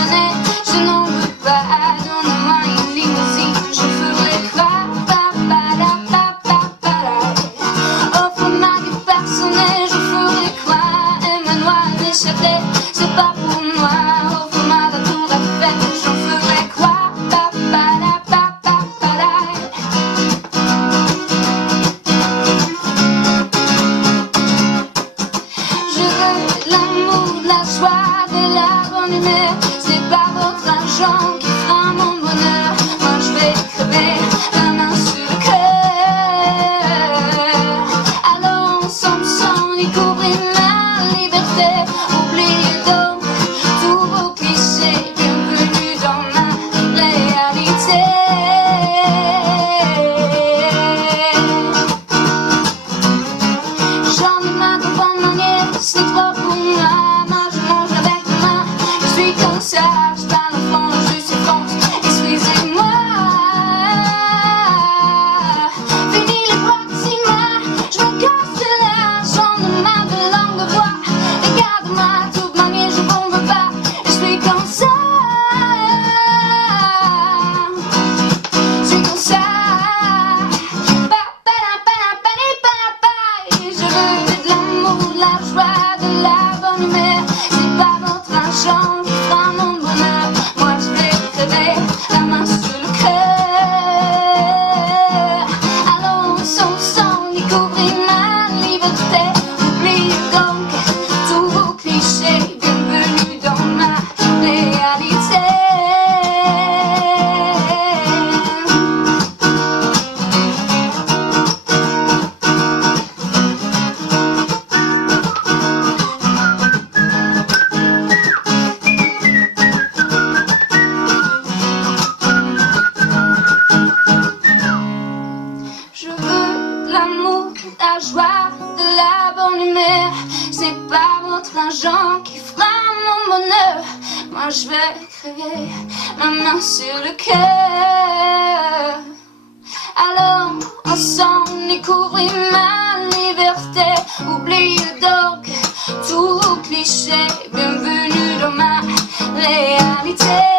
Chanel, je n'en veux pas. Donne-moi une limousine, je ferai quoi? Offre-moi du personnel, je ferai quoi? Emmanuel Deschâtelet, c'est pas pour moi. Offre-moi la tour Eiffel, j'en ferai quoi? Je veux de l'amour, de la joie, de la bonne humeur. C'est pas votre argent qui fera mon bonheur. Moi je vais crever la main sur le cœur. Allons ensemble sans découvrir ma liberté. Oubliez donc tous vos clichés. Bienvenue dans ma réalité. J'en ai marre de bonne manière, c'est trop pour moi. Moi je mange avec ma main, je suis comme ça. Je parle en fond, je suis fonce, excusez-moi. Fini les proximats, je me casse là. J'en ai marre de langue de bois. Regarde-moi, de toute manière je bombe pas, je suis comme ça. Je suis comme ça. Je veux de l'amour, de la joie, de la bonne humeur. C'est pas votre argent qui fera mon bonheur. Moi je vais crever la main sur le cœur. Allons ensemble sans découvrir ma liberté. Oubliez donc tous vos clichés. Bienvenue dans ma réalité. Je veux de l'amour, de la joie, de la bonne humeur. C'est pas votre argent qui fera mon bonheur. Moi je vais crever la main sur le cœur. Allons ensemble découvrir ma liberté. Oubliez donc tous vos clichés. Bienvenue dans ma réalité.